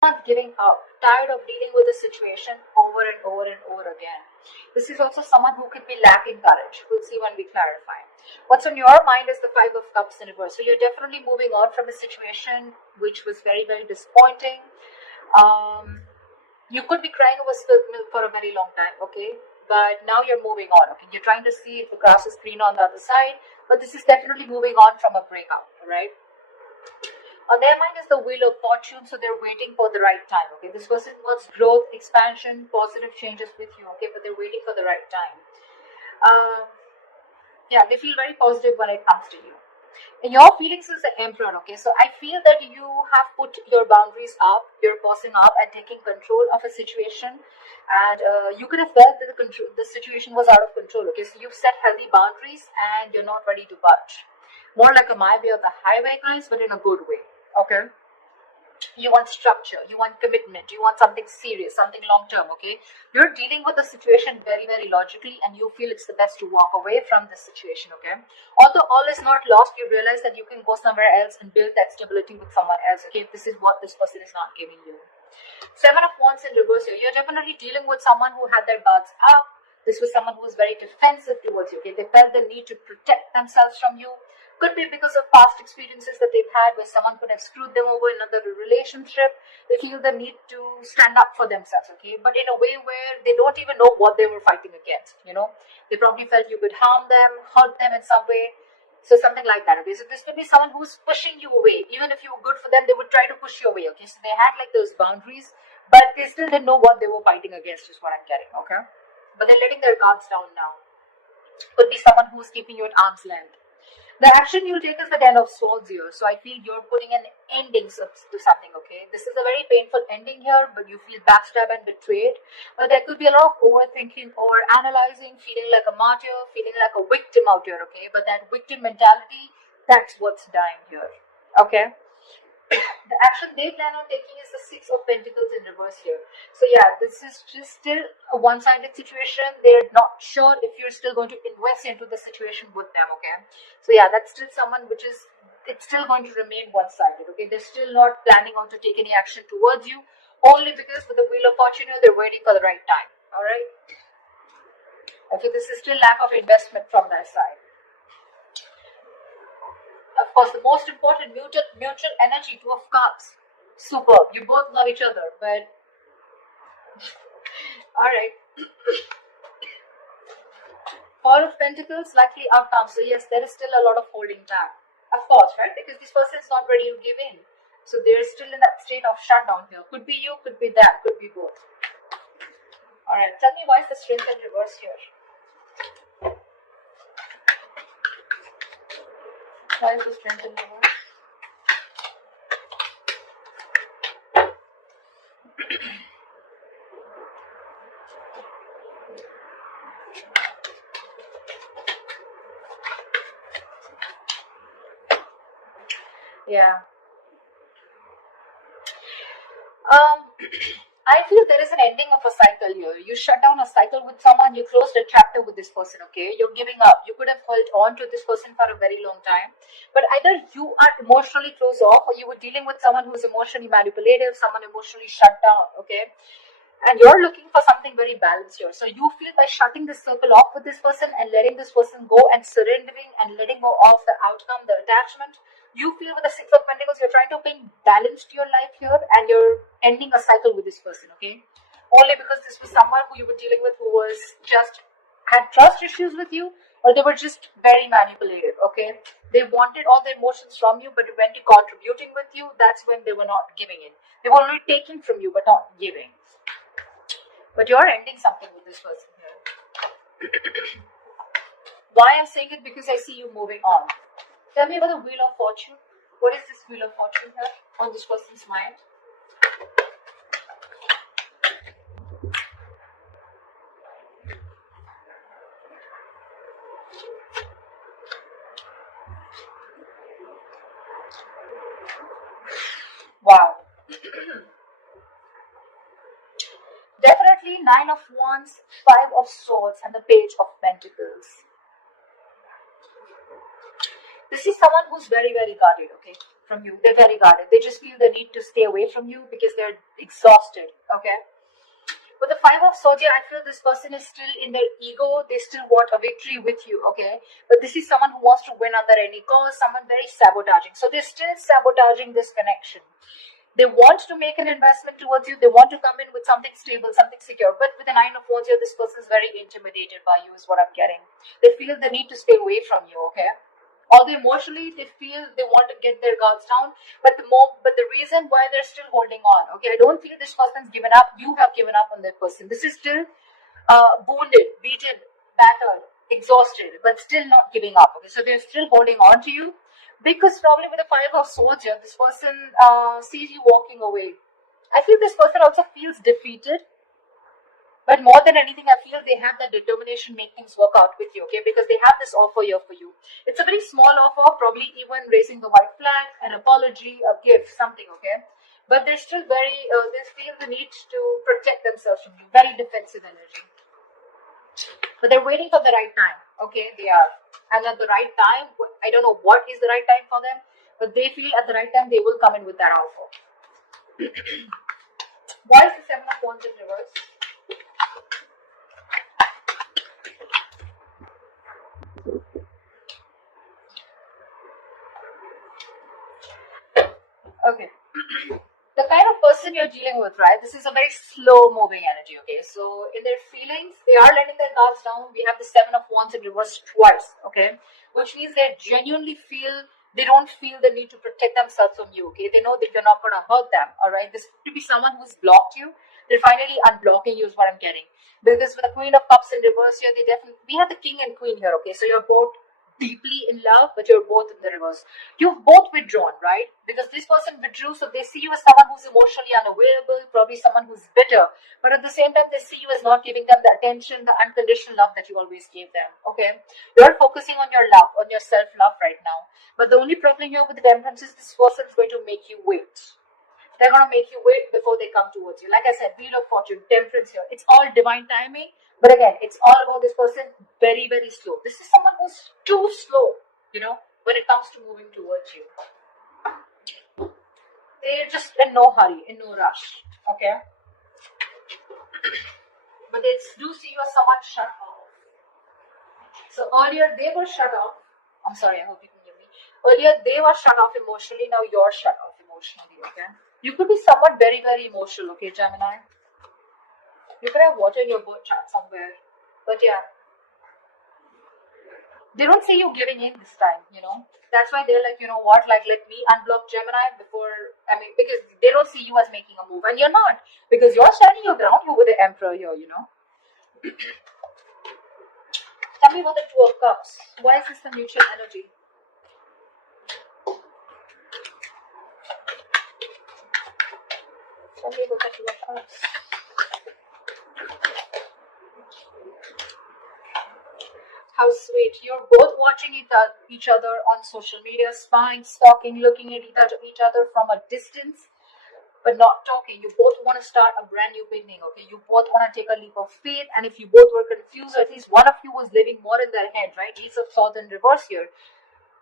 Not giving up, tired of dealing with the situation over and over and over again. This is also someone who could be lacking courage. We'll see when we clarify. What's on your mind is the Five of Cups in reverse. So you're definitely moving on from a situation which was very, very disappointing. You could be crying over spilled milk for a very long time, okay? But now you're moving on, okay? You're trying to see if the grass is green on the other side, but this is definitely moving on from a breakup, right? On their mind is the wheel of fortune, so they're waiting for the right time. Okay, this person wants growth, expansion, positive changes with you. Okay, but they're waiting for the right time. Yeah, they feel very positive when it comes to you. And your feelings is the emperor. Okay, so I feel that you have put your boundaries up, you're bossing up and taking control of a situation, and you could have felt that the situation was out of control. Okay, so you've set healthy boundaries and you're not ready to budge. More like a my way or the highway, guys, but in a good way. Okay, you want structure, you want commitment, you want something serious, something long term. Okay, you're dealing with the situation very, very logically, and you feel it's the best to walk away from this situation. Okay, although all is not lost, you realize that you can go somewhere else and build that stability with someone else. Okay, if this is what this person is not giving you. Seven of Wands in reverse here. You're definitely dealing with someone who had their guards up. This was someone who was very defensive towards you. Okay, they felt the need to protect themselves from you. Could be because of past experiences that they've had where someone could have screwed them over in another relationship. They feel the need to stand up for themselves, okay? But in a way where they don't even know what they were fighting against, you know? They probably felt you could harm them, hurt them in some way. So something like that, okay? So this could be someone who's pushing you away. Even if you were good for them, they would try to push you away, okay? So they had like those boundaries, but they still didn't know what they were fighting against is what I'm getting, okay? But they're letting their guards down now. Could be someone who's keeping you at arm's length. The action you'll take is the Ten of Swords here. So I feel you're putting an ending to something, okay? This is a very painful ending here, but you feel backstabbed and betrayed. But there could be a lot of overthinking or analyzing, feeling like a martyr, feeling like a victim out here, okay? But that victim mentality, that's what's dying here, okay? The action they plan on taking is the Six of Pentacles in reverse here. So yeah, this is just still a one-sided situation. They're not sure if you're still going to invest into the situation with them, okay? So yeah, that's still someone which is, it's still going to remain one-sided, okay? They're still not planning on to take any action towards you, only because with the Wheel of Fortune, they're waiting for the right time, all right? Okay, this is still lack of investment from their side. Of course, the most important mutual energy, Two of Cups. Superb. You both love each other, but alright. Four of Pentacles, likely outcome. So yes, there is still a lot of holding back. Of course, right? Because this person is not ready to give in. So they're still in that state of shutdown here. Could be you, could be that, could be both. Alright, tell me why is the Strength in reverse here? Why is the Strength in reverse? Yeah. I feel there is an ending of a cycle here. You shut down a cycle with someone, you closed a chapter with this person, okay? You're giving up. You could have held on to this person for a very long time. But either you are emotionally closed off or you were dealing with someone who is emotionally manipulative, someone emotionally shut down, okay? And you're looking for something very balanced here. So you feel by shutting this circle off with this person and letting this person go and surrendering and letting go of the outcome, the attachment, you feel with the Six of Pentacles, you're trying to bring balance to your life here and you're ending a cycle with this person, okay? Only because this was someone who you were dealing with who was just had trust issues with you, or they were just very manipulative, okay? They wanted all the emotions from you, but when to contributing with you, that's when they were not giving in. They were only taking from you, but not giving. But you're ending something with this person here. Why I'm saying it? Because I see you moving on. Tell me about the Wheel of Fortune. What is this Wheel of Fortune here on this person's mind? Wow. Definitely Nine of Wands, Five of Swords, and the Page of Pentacles. This is someone who's very, very guarded, okay? from you. They're very guarded. They just feel the need to stay away from you because they're exhausted. Okay. With the Five of Swords, I feel this person is still in their ego. They still want a victory with you, okay? But this is someone who wants to win under any cost, someone very sabotaging. So they're still sabotaging this connection. They want to make an investment towards you. They want to come in with something stable, something secure. But with the Nine of Wands here, this person is very intimidated by you is what I'm getting. They feel the need to stay away from you, okay? Although emotionally they feel they want to get their guards down, but the reason why they're still holding on, okay, I don't feel this person's given up. You have given up on that person. This is still wounded, beaten, battered, exhausted, but still not giving up. Okay, so they're still holding on to you because probably with the Five of Swords here, this person sees you walking away. I feel this person also feels defeated. But more than anything, I feel they have that determination to make things work out with you, okay? Because they have this offer here for you. It's a very small offer, probably even raising the white flag, an apology, a gift, something, okay? But they're still very, they feel the need to protect themselves from you. Very defensive energy. But they're waiting for the right time, okay? They are. And at the right time, I don't know what is the right time for them, but they feel at the right time they will come in with that offer. Why is the Seven of Wands in reverse? Okay. The kind of person you're dealing with, right? This is a very slow moving energy, okay? So in their feelings, they are letting their guards down. We have the Seven of Wands in reverse twice, okay? Which means they genuinely feel, they don't feel the need to protect themselves from you, okay? They know that you're not going to hurt them, all right? This could be someone who's blocked you. They're finally unblocking you is what I'm getting. Because with the Queen of Cups in reverse here, we have the King and Queen here, okay? So you're both deeply in love, but you're both in the reverse. You've both withdrawn, right? Because this person withdrew, so they see you as someone who's emotionally unavailable, probably someone who's bitter, but at the same time they see you as not giving them the attention, the unconditional love that you always gave them. Okay, you're focusing on your love, on your self-love right now, but the only problem here with the Temperance is this person is going to make you wait. They're going to make you wait before they come towards you. Like I said, Wheel of Fortune, Temperance here. It's all divine timing. But again, it's all about this person very, very slow. This is someone who's too slow, when it comes to moving towards you. They're just in no hurry, in no rush. Okay? But they do see you as someone shut off. So earlier they were shut off. I'm sorry, I hope you can hear me. Earlier they were shut off emotionally, now you're shut off emotionally, okay? You could be someone very, very emotional, okay, Gemini? You could have water in your birth chart somewhere. But yeah. They don't see you giving in this time, That's why they're like, what, like, let me unblock Gemini because they don't see you as making a move. And you're not. Because you're standing your ground here with the Emperor here, Tell me about the Two of Cups. Why is this the mutual energy? Tell me about the Two of Cups. How sweet. You're both watching each other on social media, spying, stalking, looking at each other from a distance, but not talking. You both want to start a brand new beginning, okay? You both want to take a leap of faith, and if you both were confused, or at least one of you was living more in their head, right? Ace of Swords in reverse here.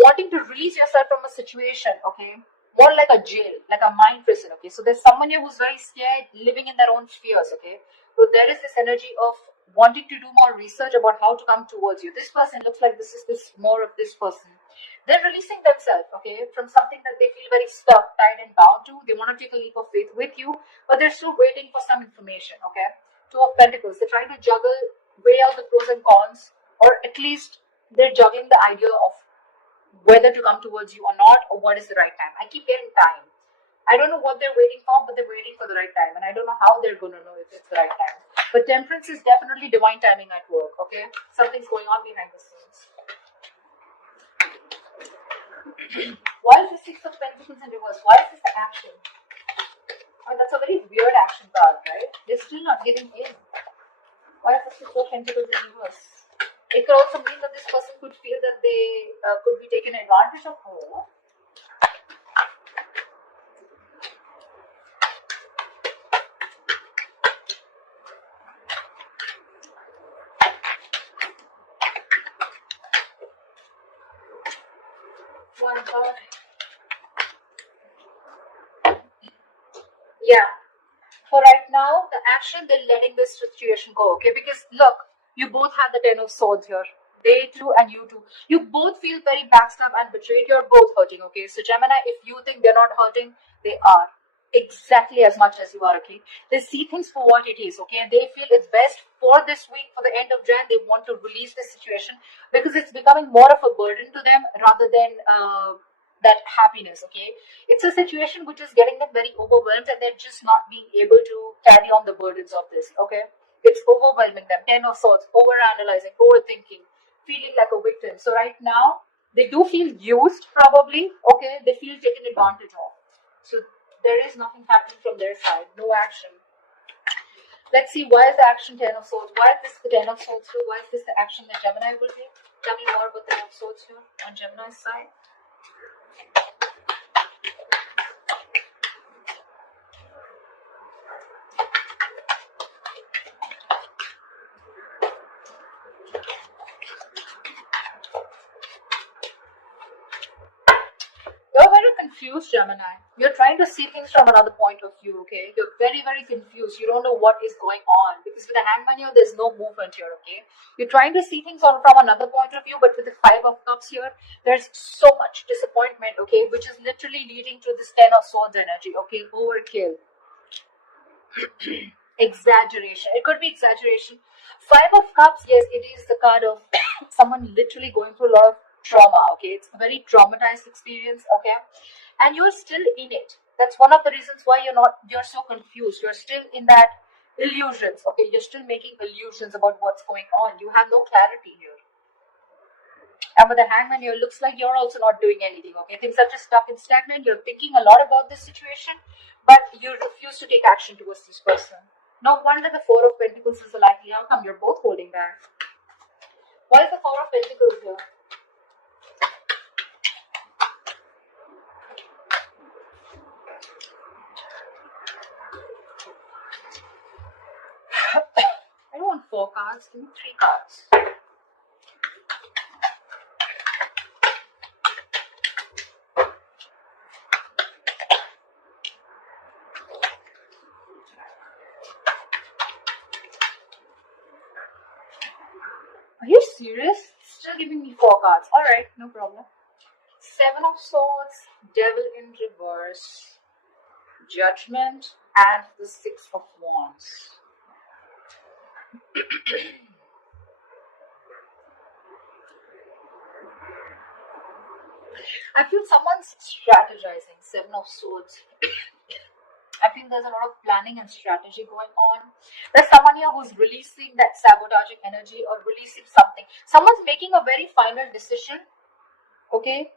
Wanting to release yourself from a situation, okay? More like a jail, like a mind prison, okay? So there's someone here who's very scared, living in their own fears, okay? So there is this energy of wanting to do more research about how to come towards you. This person looks like this is more of this person. They're releasing themselves, okay, from something that they feel very stuck, tied, and bound to. They want to take a leap of faith with you, but they're still waiting for some information, okay? Two of Pentacles. They're trying to juggle, weigh out the pros and cons, or at least they're juggling the idea of whether to come towards you or not, or what is the right time. I keep getting time. I don't know what they're waiting for, but they're waiting for the right time, and I don't know how they're going to know if it's the right time. But Temperance is definitely divine timing at work, okay? Something's going on behind the scenes. Why is the Six of Pentacles in reverse? Why is this the action? That's a very weird action card, right? They're still not giving in. Why is the Six of Pentacles in reverse? It could also mean that this person could feel that they could be taken advantage of her. One card. Yeah. For right now, the action, they're letting this situation go, okay? Because look, you both have the Ten of Swords here. They too and you too. You both feel very backstabbed and betrayed. You're both hurting, okay? So Gemini, if you think they're not hurting, they are. Exactly as much as you are, okay? They see things for what it is, okay? And they feel it's best for this week, for the end of Jan, they want to release this situation because it's becoming more of a burden to them rather than that happiness, okay? It's a situation which is getting them very overwhelmed and they're just not being able to carry on the burdens of this, okay? It's overwhelming them. Ten of Swords, overanalyzing, overthinking, feeling like a victim. So right now, they do feel used probably, okay? They feel taken advantage of. So there is nothing happening from their side, no action. Let's see, why is the action Ten of Swords? Why is this the Ten of Swords here? Why is this the action that Gemini will take? Tell me more about the Ten of Swords here on Gemini's side. You're very confused, Gemini. You're trying to see things from another point of view, okay? You're very, very confused. You don't know what is going on because with the Hangman here, there's no movement here, okay? You're trying to see things from another point of view, but with the Five of Cups here, there's so much disappointment, okay? Which is literally leading to this Ten of Swords energy, okay? Overkill. Exaggeration. It could be exaggeration. Five of Cups, yes, it is the card of someone literally going through a lot of trauma, okay? It's a very traumatized experience, okay? And you're still in it. That's one of the reasons why you're so confused. You're still in that illusions, okay? You're still making illusions about what's going on. You have no clarity here. And with the Hangman here, looks like you're also not doing anything, okay? Things are just stuck and stagnant. You're thinking a lot about this situation, but you refuse to take action towards this person. No wonder the Four of Pentacles is a likely outcome. You're both holding back. Why is the Four of Pentacles here? I don't want 4 cards. Give me 3 cards. Are you serious? Still giving me 4 cards. Alright, no problem. 7 of Swords, Devil in reverse, Judgment, and the 6 of Wands. I feel someone's strategizing. 7 of Swords. I feel there's a lot of planning and strategy going on. There's someone here who's releasing that sabotaging energy or releasing something. Someone's making a very final decision, okay,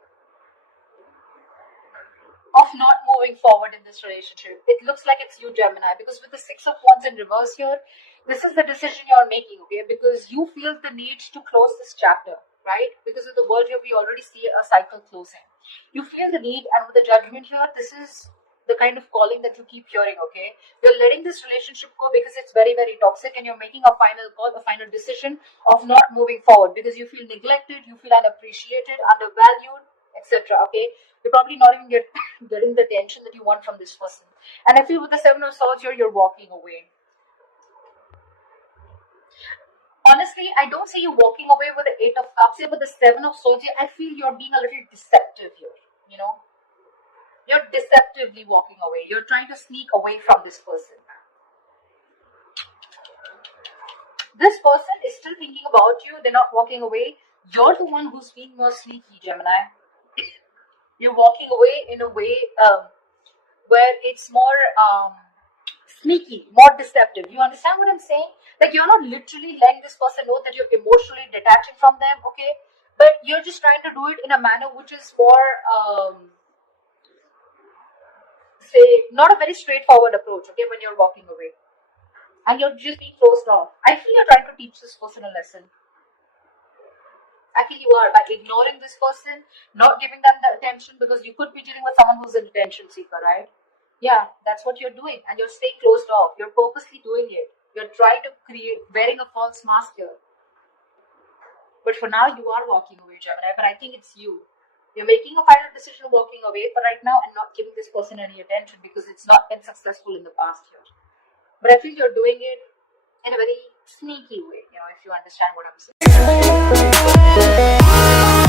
of not moving forward in this relationship. It looks like it's you, Gemini, because with the 6 of Wands in reverse here, this is the decision you're making, okay, because you feel the need to close this chapter, right? Because of the world here, we already see a cycle closing. You feel the need, and with the Judgment here, this is the kind of calling that you keep hearing, okay? You're letting this relationship go because it's very, very toxic, and you're making a final call, a final decision of not moving forward because you feel neglected, you feel unappreciated, undervalued, etc. Okay, you're probably not even getting the attention that you want from this person. And I feel with the 7 of Swords here, you're walking away. Honestly, I don't see you walking away with the 8 of Cups here, but the 7 of Swords here, I feel you're being a little deceptive here, you know? You're deceptively walking away. You're trying to sneak away from this person. This person is still thinking about you. They're not walking away. You're the one who's being more sneaky, Gemini. You're walking away in a way where it's more sneaky, more deceptive. You understand what I'm saying? Like, you're not literally letting this person know that you're emotionally detaching from them, okay? But you're just trying to do it in a manner which is more not a very straightforward approach, okay, when you're walking away. And you're just being closed off. I feel you're trying to teach this person a lesson. I feel you are, by ignoring this person, not giving them the attention, because you could be dealing with someone who's an attention seeker, right? Yeah, that's what you're doing. And you're staying closed off. You're purposely doing it. You're trying to wearing a false mask here. But for now, you are walking away, Gemini. But I think it's you. You're making a final decision, walking away for right now, and not giving this person any attention because it's not been successful in the past year. But I feel you're doing it in a very sneaky way, if you understand what I'm saying.